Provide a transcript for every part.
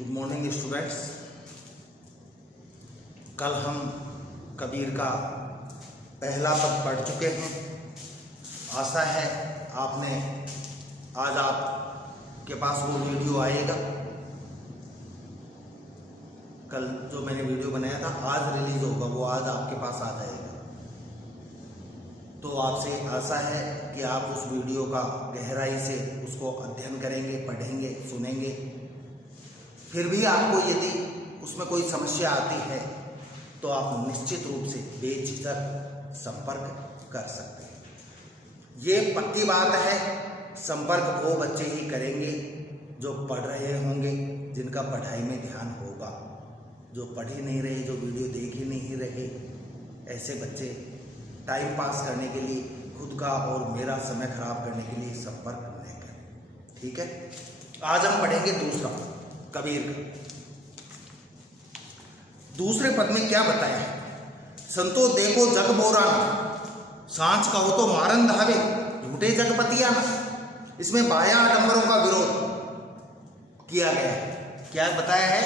Good morning students. कल हम कबीर का पहला पद पढ़ चुके हैं। आशा है आपने आज आपके पास वो वीडियो आएगा। कल जो मैंने वीडियो बनाया था आज रिलीज होगा, वो आज आपके पास आ जाएगा। तो आपसे आशा है कि आप उस वीडियो का गहराई से उसको अध्ययन करेंगे, पढ़ेंगे, सुनेंगे। फिर भी आपको यदि उसमें कोई समस्या आती है तो आप निश्चित रूप से बेझिझक संपर्क कर सकते हैं। ये पक्की बात है, संपर्क वो बच्चे ही करेंगे जो पढ़ रहे होंगे, जिनका पढ़ाई में ध्यान होगा। जो पढ़ ही नहीं रहे, जो वीडियो देख ही नहीं रहे, ऐसे बच्चे टाइम पास करने के लिए, खुद का और मेरा समय खराब करने के लिए संपर्क नहीं करें। ठीक है, आज हम पढ़ेंगे दूसरा कबीर का। दूसरे पद में क्या बताया है? संतो देखो जग बोराना, सांच कहो तो मारन धावे, झूठे जगपतियाना। इसमें बाह्य आडंबरों का विरोध किया गया है। क्या बताया है?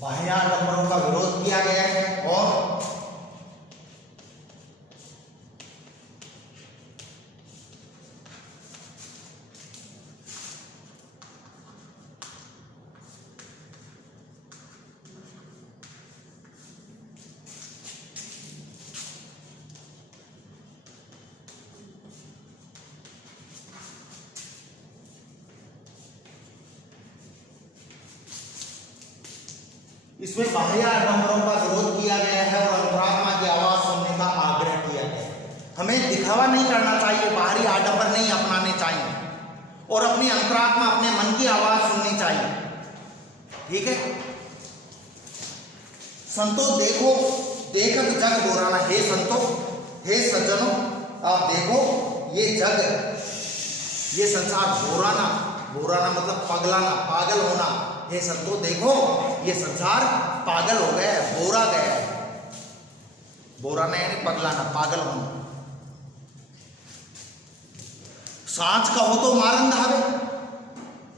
बाह्य आडंबरों का विरोध किया गया है और इसमें बाह्य आडंबरों का विरोध किया गया है और अंतरात्मा की आवाज सुनने का आग्रह किया गया है। हमें दिखावा नहीं करना चाहिए, बाहरी आडंबर नहीं अपनाने चाहिए और अपनी अंतरात्मा, अपने मन की आवाज सुननी चाहिए। ठीक है। संतो देखो देखत जग बोराना। हे संतो, हे सज्जनों, आप देखो ये जग, ये संसार बोराना, बोराना मतलब पगलाना, पागल होना। हे संतो देखो ये संसार पागल हो गया है, बोरा गया है। बोराना यानी पगलाना, पागल होना। सांच कहो तो मारन धावे,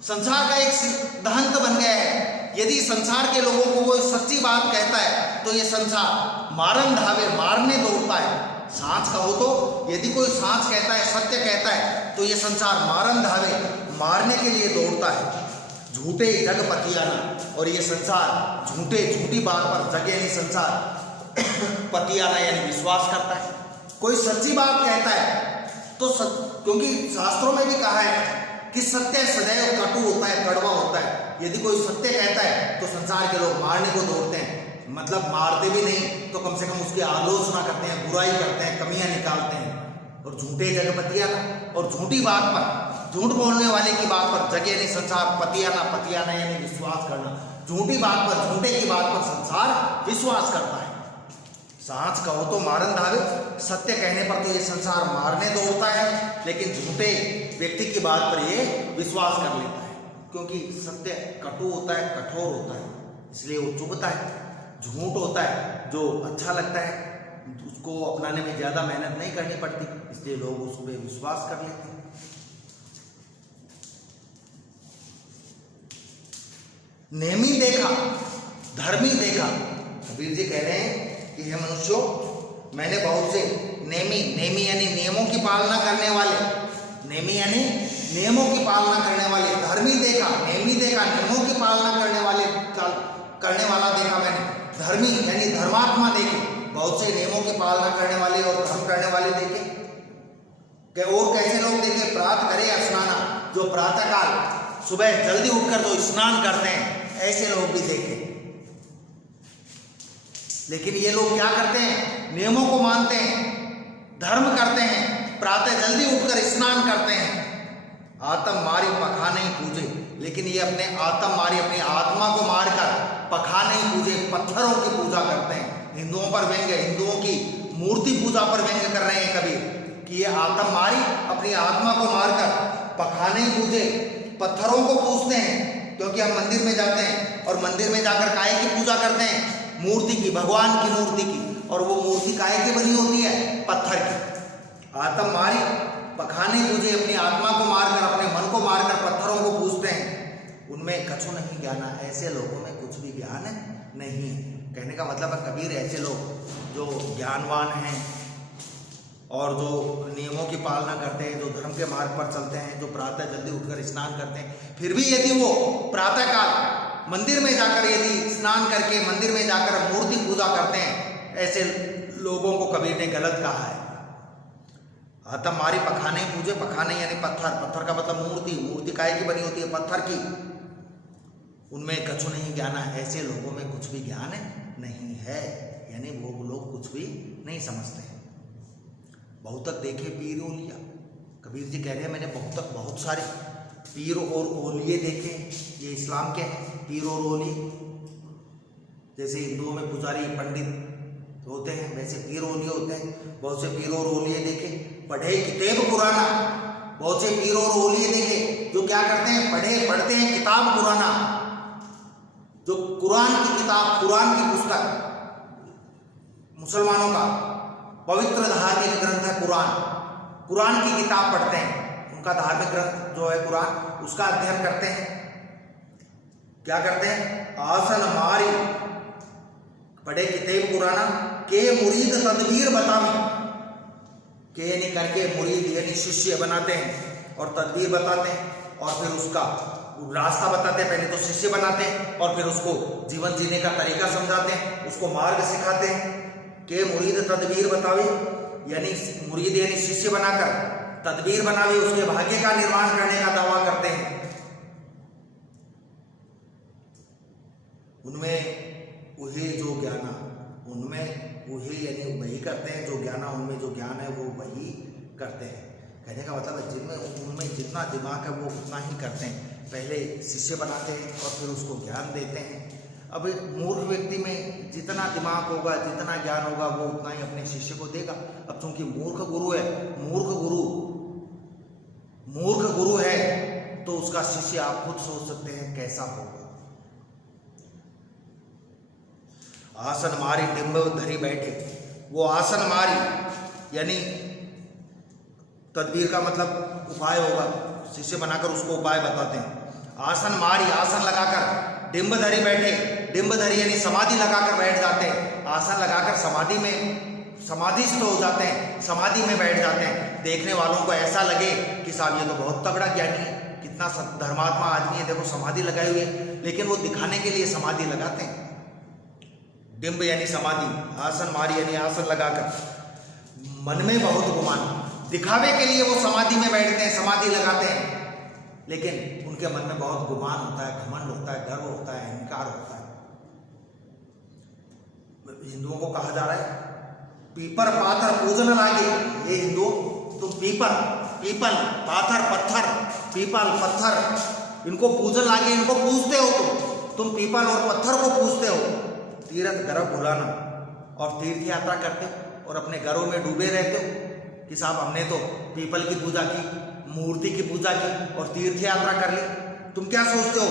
संसार का एक सिद्धांत बन गया है। यदि संसार के लोगों को वो सच्ची बात कहता है तो ये संसार मारन धावे, मारने दौड़ता है। सांच कहो तो यदि कोई सांच कहता है, सत्य कहता है, तो ये संसार मारन धावे, मारने के लिए दौड़ता है। झूठे जग पतियाना, और ये संसार झूठी बात पर, जग यानी संसार, पतियाना यानी विश्वास करता है। कोई सच्ची बात कहता है तो क्योंकि शास्त्रों में भी कहा है कि सत्य सदैव कटु होता है, कड़वा होता है। यदि कोई सत्य कहता है तो संसार के लोग मारने को दौड़ते हैं, मतलब मारते भी नहीं तो कम से कम उसकी आलोचना करते हैं, बुराई करते हैं, कमियां निकालते हैं। और झूठे जग पतियाना, और झूठी बात पर, झूठ बोलने वाले की बात पर, जग यानी संसार, पतियाना, पतियाना यानी विश्वास करना। झूठी बात पर, झूठे की बात पर संसार विश्वास करता है। सांच कहो तो मारन धावे, सत्य कहने पर तो ये संसार मारने दौड़ता है, लेकिन झूठे व्यक्ति की बात पर ये विश्वास कर लेता है। क्योंकि सत्य कटु होता है, कठोर होता है, इसलिए वो चुभता है। झूठ होता है जो अच्छा लगता है, उसको अपनाने में ज्यादा मेहनत नहीं करनी पड़ती, इसलिए लोग उस पर विश्वास कर लेते हैं। नेमी देखा धर्मी देखा। कबीर जी कह रहे हैं कि हे मनुष्यों, मैंने बहुत से नेमी यानी नियमों की पालना करने वाले, नेमी यानी नियमों की पालना करने वाले, धर्मी देखा, नेमी देखा, नियमों की पालना करने वाला देखा मैंने। धर्मी यानी धर्मात्मा देखे, बहुत से नियमों की पालना करने वाले और धर्म करने वाले देखे। और कैसे लोग देखे? प्रातः करे स्नाना, जो प्रातःकाल सुबह जल्दी उठकर तो स्नान करते हैं, ऐसे लोग भी देखे। लेकिन ये लोग क्या करते हैं? नियमों को मानते हैं, धर्म करते हैं, प्रातः जल्दी उठकर स्नान करते हैं। आत्म मारी पखा नहीं पूजे, लेकिन ये अपने आत्म मारी, अपनी आत्मा को मारकर पखा नहीं पूजे, पत्थर पत्थरों की पूजा करते हैं। हिंदुओं पर व्यंग्य, हिंदुओं की मूर्ति पूजा पर व्यंग्य कर रहे हैं कबीर कि ये आत्म मारी, अपनी आत्मा को मारकर पखाने पूजे, पत्थरों को पूजते हैं। क्योंकि हम मंदिर में जाते हैं और मंदिर में जाकर काय की पूजा करते हैं? मूर्ति की, भगवान की मूर्ति की। और वो मूर्ति काय की बनी होती है? पत्थर की। आत्म मारी, पखाने पूजे, अपनी आत्मा को मारकर, अपने मन को मारकर पत्थरों को पूजते हैं। उनमें कछु नहीं ज्ञान, ऐसे लोगों में कुछ भी ज्ञान नहीं। कहने का मतलब है कबीर ऐसे लोग जो ज्ञानवान हैं और जो नियमों की पालना करते हैं, जो धर्म के मार्ग पर चलते हैं, जो प्रातः जल्दी उठकर स्नान करते हैं, फिर भी यदि वो प्रातःकाल मंदिर में जाकर यदि स्नान करके मंदिर में जाकर मूर्ति पूजा करते हैं, ऐसे लोगों को कबीर ने गलत कहा है। आत्म मारी, पखाने पूजे, पखाने यानी पत्थर, पत्थर का मतलब मूर्ति, मूर्ति काय की बनी होती है? पत्थर की। उनमें कछु नहीं ज्ञान, ऐसे लोगों में कुछ भी ज्ञान नहीं है, यानी वो लोग कुछ भी नहीं समझते हैं। बहुत तक देखे पीर ओलिया, कबीर जी कह रहे हैं मैंने बहुत सारे पीर और ओलिए देखे। ये इस्लाम के हैं पीर और ओली। जैसे हिंदुओं में पुजारी पंडित होते हैं, वैसे पीर ओलिए होते हैं। बहुत से पीर और ओलिए देखे, पढ़े किताब कुराना। बहुत से पीर और ओलिए देखे जो क्या करते हैं? पढ़ते हैं किताब कुराना, जो कुरान की किताब, कुरान की पुस्तक, मुसलमानों का पवित्र धार्मिक ग्रंथ है कुरान। कुरान की किताब पढ़ते हैं, उनका धार्मिक ग्रंथ जो है कुरान, उसका अध्ययन करते हैं। क्या करते हैं? आसन मारी, पढ़े किताब कुराना के मुरीद तदबीर बतावे, के यानी करके, मुरीद यानी शिष्य बनाते हैं और तदबीर बताते हैं और फिर उसका रास्ता बताते हैं। पहले तो शिष्य बनाते हैं और फिर उसको जीवन जीने का तरीका समझाते हैं, उसको मार्ग सिखाते हैं। के मुरीद तदबीर बतावे यानी मुरीद यानी शिष्य बनाकर तदबीर बनावे, उसके भाग्य का निर्माण करने का दावा करते हैं। उनमें वही जो ज्ञाना, उनमें वही यानी वही करते हैं जो ज्ञाना, उनमें जो ज्ञान है वो वही करते हैं। कहने का मतलब है जिनमें उनमें जितना दिमाग है वो उतना ही करते हैं। पहले शिष्य बनाते हैं और फिर उसको ज्ञान देते हैं। अब मूर्ख व्यक्ति में जितना दिमाग होगा, जितना ज्ञान होगा, वो उतना ही अपने शिष्य को देगा। अब चूंकि मूर्ख गुरु है, मूर्ख गुरु है तो उसका शिष्य आप खुद सोच सकते हैं कैसा होगा। आसन मारी डिंब धरी बैठे, वो आसन मारी यानी तदबीर का मतलब उपाय होगा, शिष्य बनाकर उसको उपाय बताते हैं। आसन मारी, आसन लगाकर, डिंब धरी बैठे, डिंब धरी यानी समाधि लगाकर बैठ जाते हैं। आसन लगाकर समाधि में समाधिस्थ हो जाते हैं, समाधि में बैठ जाते हैं। देखने वालों को ऐसा लगे कि साहब ये तो बहुत तगड़ा ज्ञानी है, कितना धर्मात्मा आदमी है, देखो समाधि लगाई हुई है, लेकिन वो दिखाने के लिए समाधि लगाते हैं। डिंब यानी समाधि, आसन मारी यानी आसन लगाकर। मन में बहुत गुमान, दिखावे के लिए वो समाधि में बैठते हैं, समाधि लगाते हैं, लेकिन उनके मन में बहुत गुमान होता है, घमंड होता है, गर्व होता है, अहंकार होता है। हिंदुओं को कहा जा रहा है पीपर पाथर पूजन लागे। ये हिंदू तुम पीपल पाथर पत्थर, पीपल पत्थर इनको पूजन लागे, इनको पूजते हो तुम पीपल और पत्थर को पूजते हो। तीर्थ गर्भ भुलाना और तीर्थ यात्रा करते और अपने घरों में डूबे रहते हो कि साहब हमने तो पीपल की पूजा की, मूर्ति की पूजा की और तीर्थ यात्रा कर ली। तुम क्या सोचते हो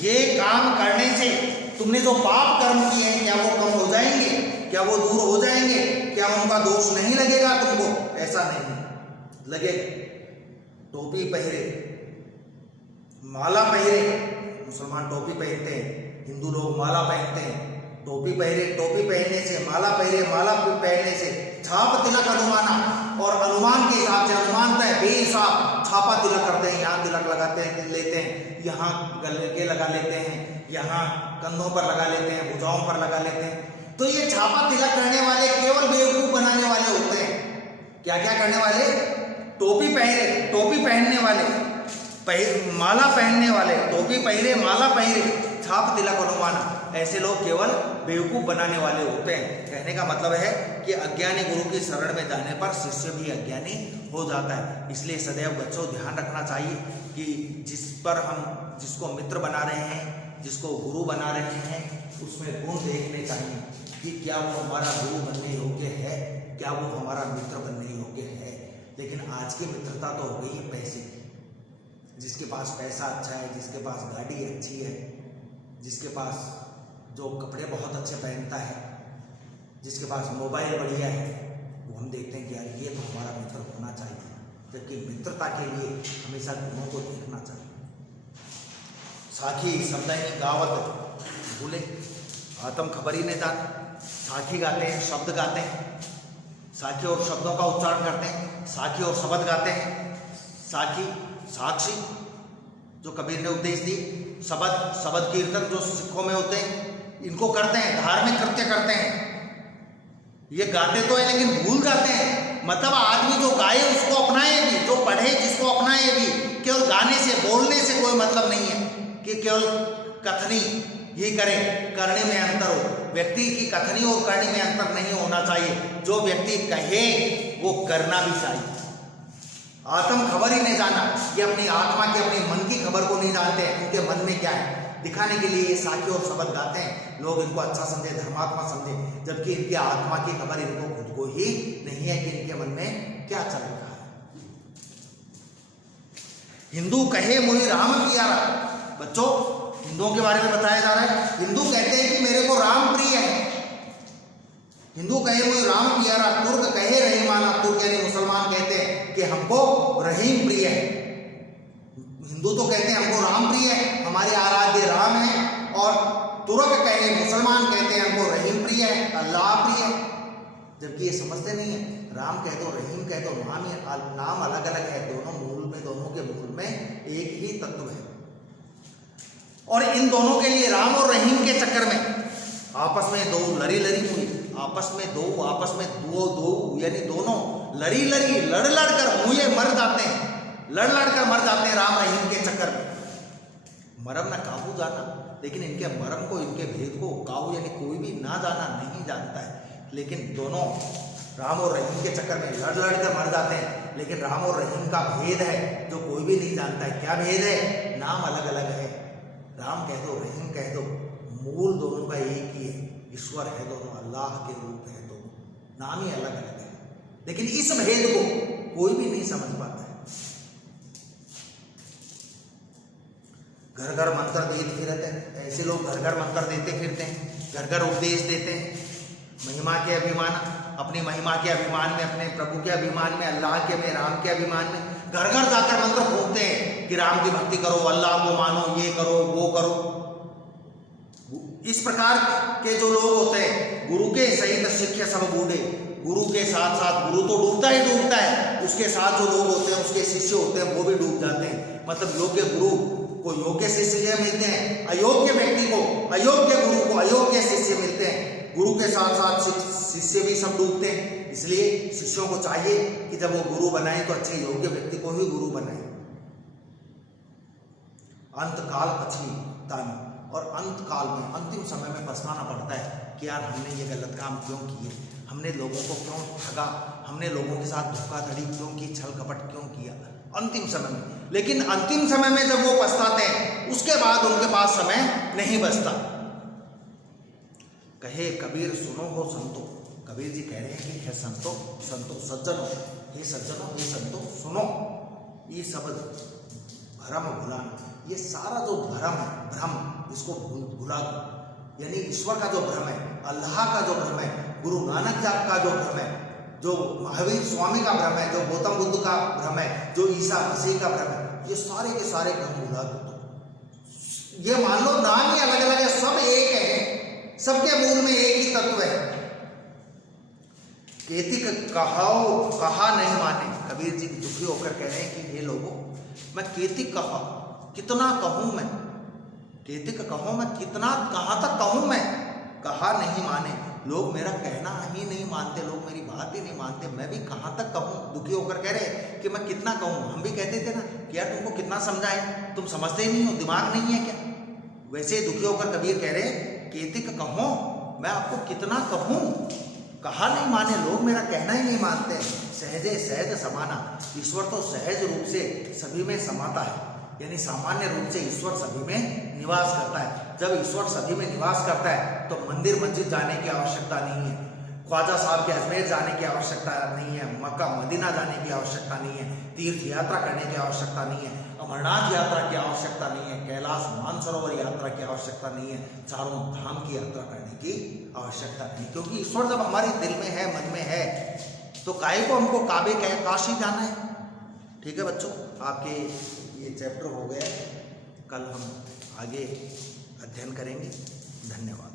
ये काम करने से तुमने जो पाप कर्म किए हैं क्या वो कम हो जाएंगे, क्या वो दूर हो जाएंगे, क्या उनका दोष नहीं लगेगा तुमको? ऐसा नहीं लगे। टोपी पहरे, माला पहरे, मुसलमान टोपी पहनते हैं, हिंदू लोग माला पहनते हैं। टोपी पहरे, टोपी पहनने से, माला पहरे, माला पहनने से छाप तिलक अनुमाना, और अनुमान के हिसाब से, अनुमान तय बेहिसाब छापा तिलक करते हैं। यहाँ तिलक लगाते हैं, लेते हैं, यहाँ गले के लगा लेते हैं, यहाँ कंधों पर लगा लेते हैं, भुजाओं पर लगा लेते हैं। तो ये छापा तिलक करने वाले केवल बेवकूफ बनाने वाले होते हैं। क्या क्या करने वाले? टोपी पहरे, टोपी पहनने वाले, माला पहनने वाले, टोपी पहरे, माला पहरे, छाप तिलक अनुमाना, ऐसे लोग केवल बेवकूफ बनाने वाले होते हैं। कहने का मतलब है कि अज्ञानी गुरु की शरण में जाने पर शिष्य भी अज्ञानी हो जाता है। इसलिए सदैव बच्चों ध्यान रखना चाहिए कि जिस पर हम जिसको मित्र बना रहे हैं जिसको गुरु बना रहे हैं उसमें गुण देखने चाहिए कि क्या वो हमारा गुरु बनने योग्य है, क्या वो हमारा मित्र बनने योग्य है। लेकिन आज की मित्रता तो हो गई है पैसे की। जिसके पास पैसा अच्छा है, जिसके पास गाड़ी अच्छी है, जिसके पास जो कपड़े बहुत अच्छे पहनता है, जिसके पास मोबाइल बढ़िया है, वो हम देखते हैं कि यार ये तो हमारा मित्र होना चाहिए। जबकि मित्रता के लिए हमेशा गुणों को देखना चाहिए। साखी शब्दाई गावत बोले आत्म खबर ही नहीं जाता। साखी गाते हैं, शब्द गाते हैं, साखी और शब्दों का उच्चारण करते हैं, साखी और शब्द गाते हैं। साखी साक्षी जो कबीर ने उपदेश दी, शब्द कीर्तन जो सिखों में होते हैं इनको करते हैं, धार्मिक कृत्य करते हैं। ये गाते तो है लेकिन भूल जाते हैं। मतलब आदमी जो गाए उसको अपनाए भी, जो पढ़े जिसको अपनाए भी। केवल गाने से बोलने से कोई मतलब नहीं है कि केवल कथनी ही करे, करने में अंतर हो। व्यक्ति की कथनी और करने में अंतर नहीं होना चाहिए। जो व्यक्ति कहे वो करना भी चाहिए। आत्म खबर ही नहीं जाना, ये अपनी आत्मा की अपने मन की खबर को नहीं जानते हैं उनके मन में क्या है दिखाने के लिए ये साखी और शब्द गाते हैं। लोग इनको अच्छा समझे, धर्मात्मा समझे, जबकि इनके आत्मा की खबर इनको खुद को ही नहीं है कि इनके मन में क्या चल रहा है। हिंदू कहे मोहि राम प्यारा। बच्चों, हिंदुओं के बारे में बताया जा रहा है। हिंदू कहते हैं कि मेरे को राम प्रिय है। हिंदू कहे मोहि राम प्यारा, तुर्क कहे रहीमाना। तुर्क यानी मुसलमान कहते हैं कि हमको रहीम प्रिय है। हिंदू तो कहते हैं हमको राम प्रिय है, हमारे आराध्य राम है। और तुर्क कहे, मुसलमान कहते हैं हमको रहीम प्रिय है, अल्लाह प्रिय है। जबकि ये समझते नहीं है, राम कह दो रहीम कह दो, नाम अलग अलग है, दोनों के मूल में एक ही तत्व है। और इन दोनों के लिए राम और रहीम के चक्कर में आपस में दो लड़ी हुई, आपस में दो यानी दोनों लड़ी लड़ कर मुझे मर जाते हैं, लड़ कर मर जाते हैं राम रहीम के चक्कर में। मरम ना काबू जाना, लेकिन इनके मरम को, इनके भेद को काबू यानी कोई भी ना जाना नहीं जानता है। लेकिन दोनों राम और रहीम के चक्कर में लड़ कर मर जाते हैं। लेकिन राम और रहीम का भेद है जो कोई भी नहीं जानता है। क्या भेद है? नाम अलग अलग है। राम कह दो, रहीम कह दो, मूल दोनों का एक ही है, ईश्वर है दोनों, अल्लाह के रूप है दोनों, नाम ही अलग अलग है। लेकिन इस भेद को कोई भी नहीं समझ पाता है। घर घर मंत्र देते फिरते हैं, ऐसे लोग घर घर मंत्र देते फिरते हैं, घर घर उपदेश देते हैं। महिमा के अभिमान, अपनी महिमा के अभिमान में, अपने प्रभु के अभिमान में, अल्लाह के में, राम के अभिमान में घर घर जाकर मंत्र फूंकते हैं कि राम की भक्ति करो, अल्लाह को मानो, ये करो वो करो। इस प्रकार के जो लोग होते हैं, गुरु के सहित शिष्य सब बूढ़े, गुरु के साथ साथ, गुरु तो डूबता ही डूबता है, उसके साथ जो लोग होते हैं, उसके शिष्य होते हैं, वो भी डूब जाते हैं। मतलब योग्य गुरु को योग्य शिष्य मिलते हैं, अयोग्य व्यक्ति को, अयोग्य गुरु को अयोग्य शिष्य मिलते हैं। गुरु के साथ साथ शिष्य भी सब डूबते हैं। इसलिए शिष्यों को चाहिए कि जब वो गुरु बनाए तो अच्छे योग्य व्यक्ति को ही गुरु बनाए। अंतकाल अच्छी तानी, और अंत काल में, अंतिम समय में पछताना पड़ता है कि यार हमने ये गलत काम क्यों किए, हमने लोगों को क्यों ठगा, हमने लोगों के साथ धोखाधड़ी क्यों की, छल कपट क्यों किया अंतिम समय में। लेकिन अंतिम समय में जब वो पछताते हैं, उसके बाद उनके पास समय नहीं बचता। कहे कबीर सुनो हो संतो, कबीर जी कह रहे हैं कि हे संतो सज्जनों, हे सज्जनों, हे संतो सुनो, ये शब्द भ्रम भुलाना, ये सारा जो भ्रम है, भ्रम इसको भुला दो। यानी ईश्वर का जो भ्रम है, अल्लाह का जो भ्रम है, गुरु नानक देव का जो भ्रम है, जो महावीर स्वामी का भ्रम है, जो गौतम बुद्ध का भ्रम है, जो ईसा मसीह का भ्रम है, ये सारे के सारे भ्रम भुला दो। ये मान लो नाम ही अलग अलग है, सब एक है, सबके मूल में एक ही तत्व है। केतिक कहा नहीं माने, कबीर जी दुखी होकर कह रहे हैं कि ये लोगों, मैं केतिक कहा, कितना कहूं मैं, केतिक कहूं मैं, कितना कहां तक कहूं मैं, कहा नहीं माने। लोग मेरा कहना ही नहीं मानते, लोग मेरी बात ही नहीं मानते, मैं भी कहां तक कहूं। दुखी होकर कह रहे कि मैं कितना कहूं। हम भी कहते थे ना कि यार तुमको कितना समझाए, तुम समझते ही नहीं हो, दिमाग नहीं है क्या। वैसे दुखी होकर कबीर कह रहे केतिक कहो, मैं आपको कितना कहूं, कहा नहीं माने, लोग मेरा कहना ही नहीं मानते। सहजे सहज समाना, ईश्वर तो सहज रूप से सभी में समाता है, यानी सामान्य रूप से ईश्वर सभी में निवास करता है। जब ईश्वर सभी में निवास करता है तो मंदिर मस्जिद जाने की आवश्यकता नहीं है, ख्वाजा साहब के अजमेर जाने की आवश्यकता नहीं है, मक्का मदीना जाने की आवश्यकता नहीं है, तीर्थ यात्रा करने की आवश्यकता नहीं है, अमरनाथ यात्रा की आवश्यकता नहीं है, कैलाश मानसरोवर यात्रा की आवश्यकता नहीं है, चारों धाम की यात्रा करने की आवश्यकता नहीं, क्योंकि ईश्वर जब हमारे दिल में है, मन में है, तो काहे को हमको काबे काशी जाना है। ठीक है बच्चों, आपके ये चैप्टर हो गया, कल हम आगे अध्ययन करेंगे। धन्यवाद।